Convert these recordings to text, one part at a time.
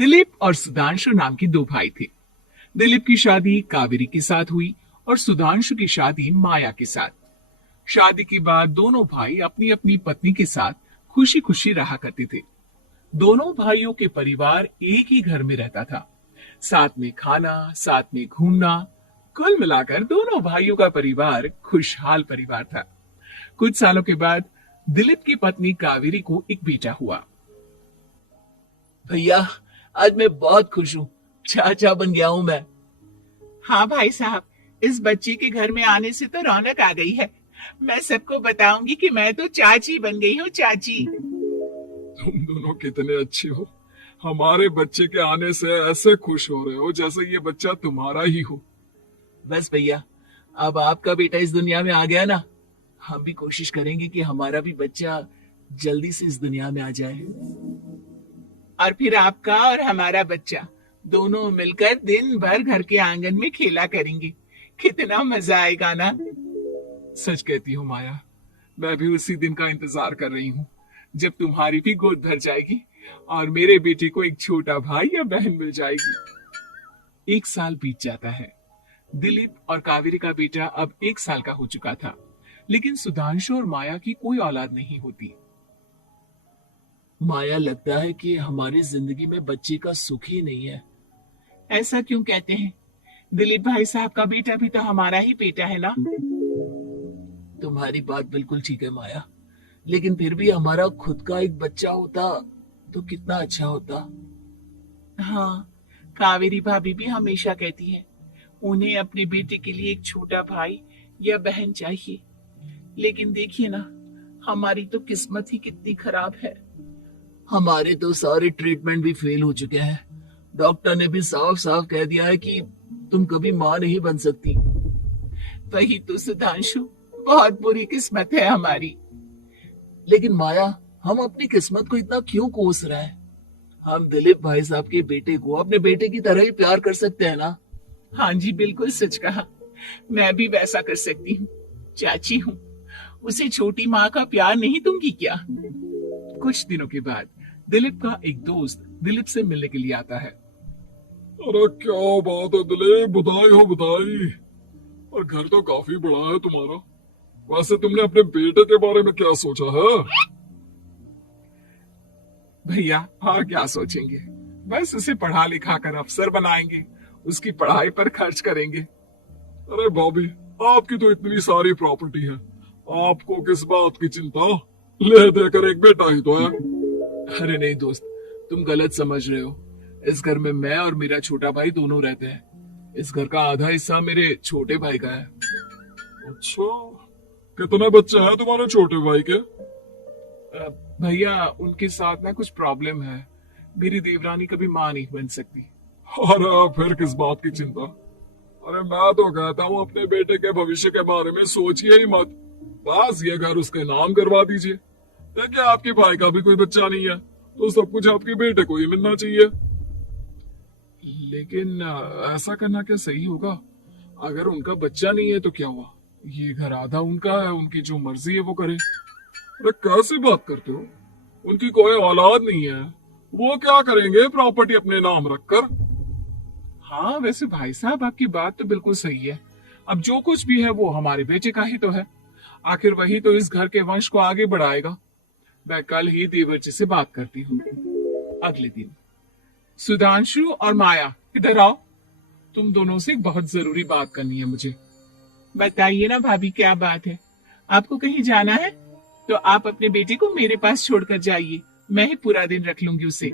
दिलीप और सुधांशु नाम के दो भाई थे। दिलीप की शादी कावेरी के साथ हुई और सुधांशु की शादी माया के साथ। शादी के बाद दोनों भाई अपनी अपनी पत्नी के साथ खुशी खुशी रहा करते थे। दोनों भाइयों के परिवार एक ही घर में रहता था, साथ में खाना, साथ में घूमना। कुल मिलाकर दोनों भाइयों का परिवार खुशहाल परिवार था। कुछ सालों के बाद दिलीप की पत्नी कावेरी को एक बेटा हुआ। भैया, आज मैं बहुत खुश हूँ। चाचा बन गया हूँ मैं। हाँ भाई साहब, इस बच्चे के घर में आने से तो रौनक आ गई है। मैं सबको बताऊंगी कि मैं तो चाची बन गई हूँ, चाची। तुम दोनों कितने अच्छे हो। हमारे बच्चे के आने से ऐसे खुश हो रहे हो जैसे ये बच्चा तुम्हारा ही हो। बस भैया, अब आपका बेटा इस दुनिया में आ गया ना, हम भी कोशिश करेंगे कि हमारा भी बच्चा जल्दी से इस दुनिया में आ जाए। और फिर आपका और हमारा बच्चा दोनों मिलकर दिन भर घर के आंगन में खेला करेंगे। कितना मजा आएगा ना। सच कहती हूँ माया, मैं भी उसी दिन का इंतजार कर रही हूँ जब तुम्हारी भी गोद भर जाएगी और मेरे बेटे को एक छोटा भाई या बहन मिल जाएगी। 1 साल बीत जाता है। दिलीप और कावेरी का बेटा अब 1 साल का हो चुका था, लेकिन सुधांशु और माया की कोई औलाद नहीं होती। माया, लगता है कि हमारी जिंदगी में बच्चे का सुख ही नहीं है। ऐसा क्यों कहते हैं? दिलीप भाई साहब का बेटा भी तो हमारा ही बेटा है ना। तुम्हारी बात बिल्कुल ठीक है माया, लेकिन फिर भी हमारा खुद का एक बच्चा होता तो कितना अच्छा होता। हाँ, कावेरी भाभी भी हमेशा कहती है उन्हें अपने बेटे के लिए एक छोटा भाई या बहन चाहिए। लेकिन देखिए ना, हमारी तो किस्मत ही कितनी खराब है। हमारे तो सारे ट्रीटमेंट भी फेल हो चुके हैं। डॉक्टर ने भी साफ साफ कह दिया है कि तुम कभी माँ नहीं बन सकती। वही तो सुधांशु, बहुत बुरी किस्मत है हमारी। लेकिन माया, हम अपनी किस्मत को इतना क्यों कोस रहे हैं? हम दिलीप भाई साहब के बेटे को अपने बेटे की तरह ही प्यार कर सकते हैं ना। हाँ जी, बिल्कुल सच कहा। मैं भी वैसा कर सकती हूँ। चाची हूँ, उसे छोटी माँ का प्यार नहीं दूंगी क्या? कुछ दिनों के बाद दिलीप का एक दोस्त दिलीप से मिलने के लिए आता है। अरे क्या बात है दिलीप, बधाई हो बधाई। और घर तो काफी बड़ा है तुम्हारा। वैसे तुमने अपने बेटे के बारे में क्या सोचा है? भैया, हाँ क्या सोचेंगे, बस उसे पढ़ा लिखा कर अफसर बनाएंगे, उसकी पढ़ाई पर खर्च करेंगे। अरे भाभी, आपकी तो इतनी सारी प्रॉपर्टी है, आपको किस बात की चिंता? ले देकर एक बेटा ही तो है। अरे नहीं दोस्त, तुम गलत समझ रहे हो। इस घर में मैं और मेरा छोटा भाई दोनों रहते हैं। इस घर का आधा हिस्सा मेरे छोटे भाई का है। अच्छा, कितने बच्चे हैं तुम्हारे छोटे भाई के? भैया, उनके साथ ना कुछ प्रॉब्लम है। मेरी देवरानी कभी माँ नहीं बन सकती। अरे फिर किस बात की चिंता? अरे मैं तो कहता हूँ अपने बेटे के भविष्य के बारे में सोचिए ही मत। बस ये घर उसके नाम करवा दीजिए। देखिए, आपके भाई का भी कोई बच्चा नहीं है तो सब कुछ आपके बेटे को ही मिलना चाहिए। लेकिन ऐसा करना क्या सही होगा? अगर उनका बच्चा नहीं है तो क्या हुआ? ये घर आधा उनका है, उनकी जो मर्जी है वो करे। अरे कैसे बात करते हो? उनकी कोई औलाद नहीं है, वो क्या करेंगे प्रॉपर्टी अपने नाम रखकर? हाँ वैसे भाई साहब, आपकी बात तो बिल्कुल सही है। अब जो कुछ भी है वो हमारे बेटे का ही तो है। आखिर वही तो इस घर के वंश को आगे बढ़ाएगा। मैं कल ही देवर जी से बात करती हूँ। अगले दिन सुधांशु और माया, इधर आओ। तुम दोनों से एक बहुत जरूरी बात करनी है मुझे। बताइए ना भाभी, क्या बात है? आपको कहीं जाना है तो आप अपने बेटे को मेरे पास छोड़कर जाइए। मैं ही पूरा दिन रख लूंगी उसे।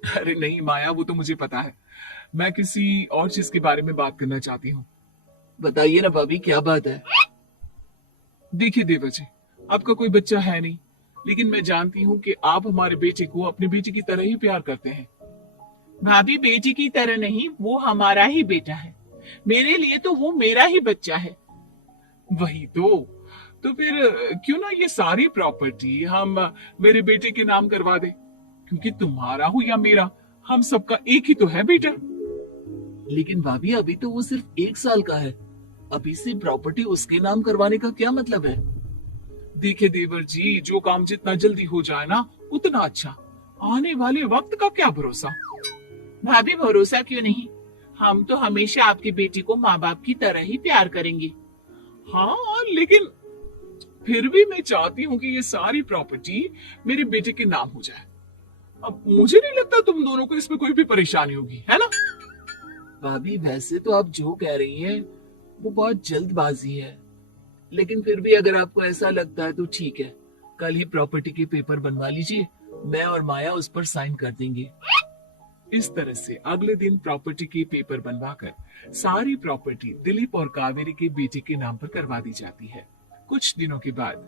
अरे नहीं माया, वो तो मुझे पता है। मैं किसी और चीज के बारे में बात करना चाहती हूँ। बताइए ना भाभी, क्या बात है? देखिए देवर जी, आपका कोई बच्चा है नहीं, लेकिन मैं जानती हूँ कि आप हमारे बेटे को अपने बेटे की तरह ही प्यार करते हैं। भाभी, बेटी की तरह नहीं, वो हमारा ही बेटा है। मेरे लिए तो वो मेरा ही बच्चा है। वही तो फिर क्यों ना ये सारी प्रॉपर्टी हम मेरे बेटे के नाम करवा दे, क्योंकि तुम्हारा हो या मेरा, हम सबका एक ही तो है बेटा। लेकिन भाभी, अभी तो वो सिर्फ 1 साल का है। अभी से प्रॉपर्टी उसके नाम करवाने का क्या मतलब है? देखिए देवर जी, जो काम जितना जल्दी हो जाए ना उतना अच्छा। आने वाले वक्त का क्या भरोसा। भाभी भरोसा क्यों नहीं, हम तो हमेशा आपकी बेटी को माँ बाप की तरह ही प्यार करेंगे। हाँ, लेकिन फिर भी मैं चाहती हूँ कि ये सारी प्रॉपर्टी मेरे बेटे के नाम हो जाए। अब मुझे नहीं लगता तुम दोनों को इसमें कोई भी परेशानी होगी, है ना? भाभी वैसे तो आप जो कह रही हैं वो बहुत जल्दबाजी है, लेकिन फिर भी अगर आपको ऐसा लगता है तो ठीक है, कल ही प्रॉपर्टी के पेपर बनवा लीजिए, मैं और माया उस पर साइन कर देंगे। इस तरह से अगले दिन प्रॉपर्टी के पेपर बनवाकर सारी प्रॉपर्टी दिलीप और कावेरी के बेटे के नाम पर करवा दी जाती है। कुछ दिनों के बाद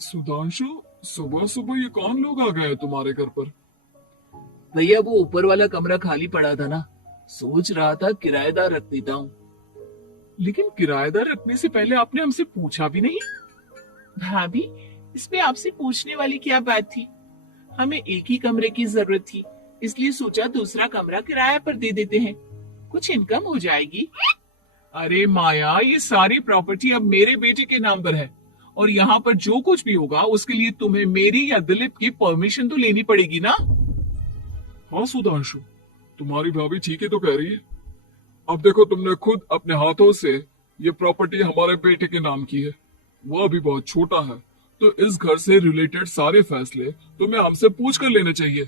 सुधांशु, सुबह सुबह ये कौन लोग आ गए तुम्हारे घर पर? भैया वो ऊपर वाला कमरा खाली पड़ा था ना, सोच रहा था किराएदार रख देता हूँ। लेकिन किराएदार रखने से पहले आपने हमसे पूछा भी नहीं। भाभी इसमें आपसे पूछने वाली क्या बात थी, हमें एक ही कमरे की जरूरत थी, इसलिए सोचा दूसरा कमरा किराए पर दे देते हैं, कुछ इनकम हो जाएगी। अरे माया, ये सारी प्रॉपर्टी अब मेरे बेटे के नाम पर है और यहाँ पर जो कुछ भी होगा उसके लिए तुम्हें मेरी या दिलीप की परमिशन तो लेनी पड़ेगी ना। हाँ सुधांशु, तुम्हारी भाभी ठीक ही तो कह रही है। अब देखो, तुमने खुद अपने हाथों से ये प्रॉपर्टी हमारे बेटे के नाम की है, वह अभी बहुत छोटा है, तो इस घर से रिलेटेड सारे फैसले तुम्हें हमसे पूछ कर लेने चाहिए।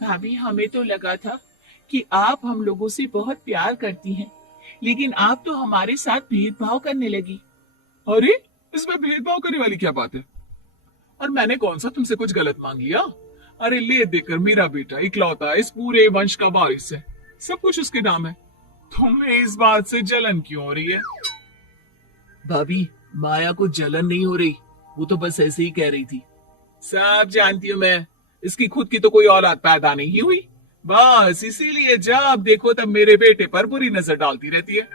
भाभी हमें तो लगा था कि आप हम लोगों से बहुत प्यार करती हैं, लेकिन आप तो हमारे साथ भेदभाव करने लगी। अरे, इसमें भेदभाव करने वाली क्या बात है? और मैंने कौन सा तुमसे कुछ गलत मांग लिया? अरे ले देकर मेरा बेटा इकलौता इस पूरे वंश का वारिस है, सब कुछ उसके नाम है। तुम्हें इस बात से जलन क्यों हो रही है? भाभी माया को जलन नहीं हो रही, वो तो बस ऐसे ही कह रही थी। सब जानती हूँ मैं, इसकी खुद की तो कोई औलाद पैदा नहीं हुई, बस इसीलिए जब देखो तब मेरे बेटे पर बुरी नजर डालती रहती है।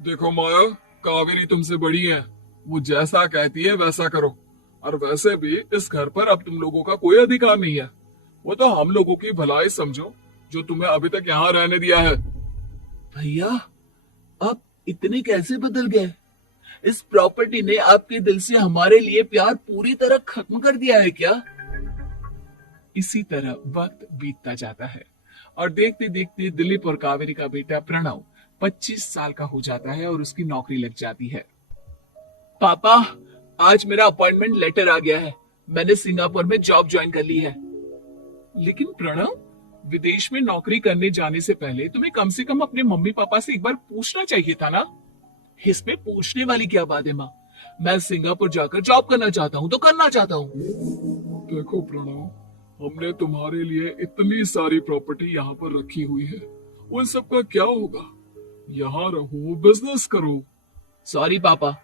देखो माया, कावेरी तुमसे बड़ी है, वो जैसा कहती है वैसा करो। और वैसे भी इस घर पर अब तुम लोगों का कोई अधिकार नहीं है, वो तो हम लोगों की भलाई समझो जो तुम्हें अभी तक यहाँ रहने दिया है। भैया आप इतने कैसे बदल गए? इस प्रॉपर्टी ने आपके दिल से हमारे लिए प्यार पूरी तरह खत्म कर दिया है क्या? इसी तरह वक्त बीतता जाता है और देखते देखते दिलीप और कावेरी का बेटा प्रणव 25 साल का हो जाता है और उसकी नौकरी लग जाती है। पापा आज मेरा अपॉइंटमेंट लेटर आ गया है, मैंने सिंगापुर में जॉब ज्वाइन कर ली है। लेकिन प्रणव, विदेश में नौकरी करने जाने से पहले तुम्हें कम से कम अपने मम्मी पापा से एक बार पूछना चाहिए था ना। इसमें पूछने वाली क्या बात है माँ, मैं सिंगापुर जाकर जॉब करना चाहता हूँ तो करना चाहता हूँ। देखो प्रणव, हमने तुम्हारे लिए इतनी सारी प्रॉपर्टी यहाँ पर रखी हुई है, उन सब का क्या होगा? यहाँ रहो, बिजनेस करो। सॉरी पापा,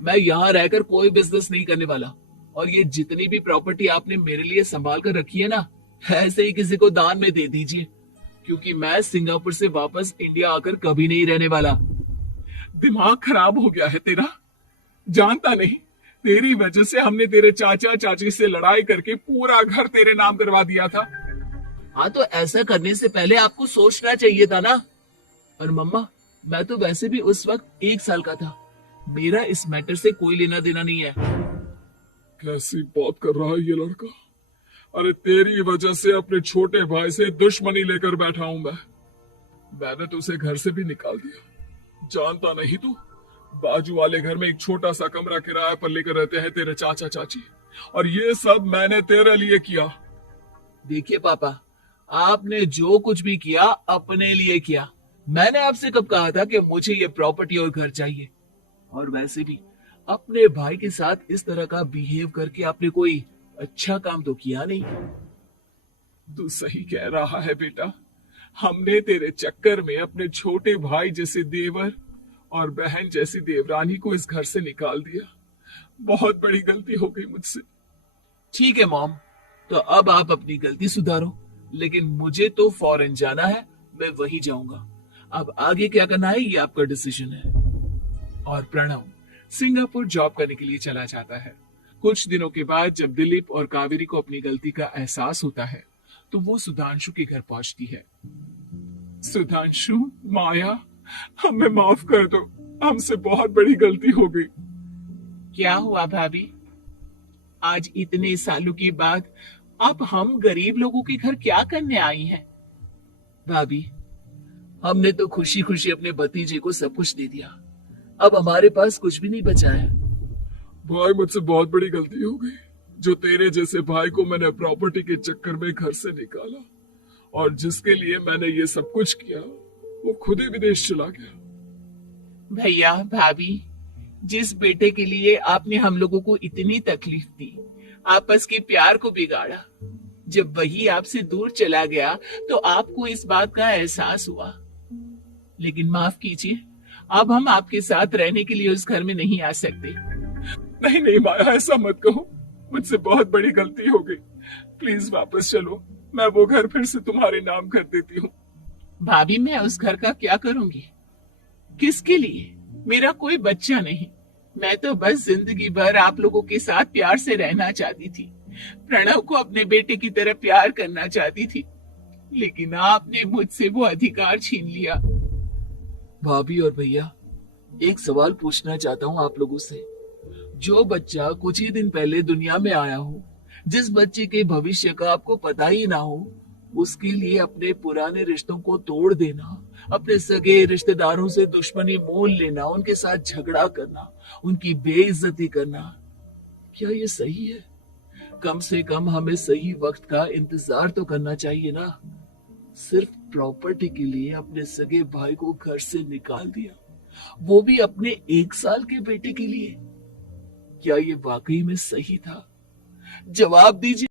मैं यहाँ रहकर कोई बिजनेस नहीं करने वाला, और ये जितनी भी प्रॉपर्टी आपने मेरे लिए संभाल कर रखी है ना, ऐसे ही किसी को दान में दे दीजिए, क्योंकि मैं सिंगापुर से वापस इंडिया आकर कभी नहीं रहने वाला। दिमाग खराब हो गया है तेरा, जानता नहीं तेरी वजह से हमने तेरे चाचा चाची से लड़ाई करके पूरा घर तेरे नाम करवा दिया था। हाँ तो ऐसा करने से पहले आपको सोचना चाहिए था ना। और मम्मा, मैं तो वैसे भी उस वक्त 1 साल का था, मेरा इस मैटर से कोई लेना देना नहीं है। कैसी बात कर रहा है ये लड़का? अरे तेरी वजह से अपने छोटे भाई से दुश्मनी लेकर बैठा हूं मैंने तो उसे घर से भी निकाल दिया। जानता नहीं तू, बाजू वाले घर में एक छोटा सा कमरा किराए पर लेकर रहते हैं तेरे चाचा चाची, और ये सब मैंने तेरे लिए किया। देखिए पापा, आपने जो कुछ भी किया अपने लिए किया। मैंने आपसे कब कहा था कि मुझे ये प्रॉपर्टी और घर चाहिए? और वैसे भी अपने भाई के साथ इस तरह का बिहेव करके आपने कोई अच्छा काम तो किया नहीं। तू सही कह रहा है बेटा, हमने तेरे चक्कर में अपने छोटे भाई जैसे देवर और बहन जैसी देवरानी को इस घर से निकाल दिया। बहुत बड़ी गलती हो गई मुझसे। ठीक है मॉम, तो अब आप अपनी गलती सुधारो, लेकिन मुझे तो फॉरेन जाना है, मैं वहीं जाऊंगा। अब आगे क्या करना है ये आपका डिसीजन है। और प्रणव सिंगापुर जॉब करने के लिए चला जाता है। कुछ दिनों के बाद जब दिलीप और कावेरी को अपनी गलती का एहसास होता है तो वो सुधांशु के घर पहुंचती है। सुधांशु, माया, हमें माफ कर दो, हमसे बहुत बड़ी गलती हो गई। क्या हुआ भाभी? आज इतने सालों के बाद अब हम गरीब लोगों के घर क्या करने आई हैं? भाभी, हमने तो खुशी खुशी अपने भतीजे को सब कुछ दे दिया, अब हमारे पास कुछ भी नहीं बचा है। भाई मुझसे बहुत बड़ी गलती हो गई, जो तेरे जैसे भाई को मैंने प्रॉपर्टी के चक्कर में घर से निकाला, और जिसके लिए मैंने ये सब कुछ किया वो खुद ही विदेश चला गया। भैया भाभी, जिस बेटे के लिए आपने हम लोगों को इतनी तकलीफ दी, आपस के प्यार को बिगाड़ा, जब वही आपसे दूर चला गया तो आपको इस बात का एहसास हुआ। लेकिन माफ कीजिए, अब हम आपके साथ रहने के लिए उस घर में नहीं आ सकते। नहीं नहीं माया, ऐसा मत कहो, मुझसे बहुत बड़ी गलती हो गई, प्लीज वापस चलो, मैं वो घर फिर से तुम्हारे नाम कर देती हूँ। भाभी, मैं उस घर का क्या करूंगी? किसके लिए? मेरा कोई बच्चा नहीं, मैं तो बस जिंदगी भर आप लोगों के साथ प्यार से रहना चाहती थी, प्रणव को अपने बेटे की तरह प्यार करना चाहती थी, लेकिन आपने मुझसे वो अधिकार छीन लिया। भाभी और भैया, एक सवाल पूछना चाहता हूँ आप लोगों से। जो बच्चा कुछ ही दिन पहले दुनिया में आया हो, जिस बच्चे के भविष्य का आपको पता ही ना हो, उसके लिए अपने पुराने रिश्तों को तोड़ देना, अपने सगे रिश्तेदारों से दुश्मनी मोल लेना, उनके साथ झगड़ा करना, उनकी बेइज्जती करना, क्या ये सही है? कम से कम हमें सही वक्त का इंतजार तो करना चाहिए ना। सिर्फ प्रॉपर्टी के लिए अपने सगे भाई को घर से निकाल दिया, वो भी अपने 1 साल के बेटे के लिए। क्या ये वाकई में सही था? जवाब दीजिए।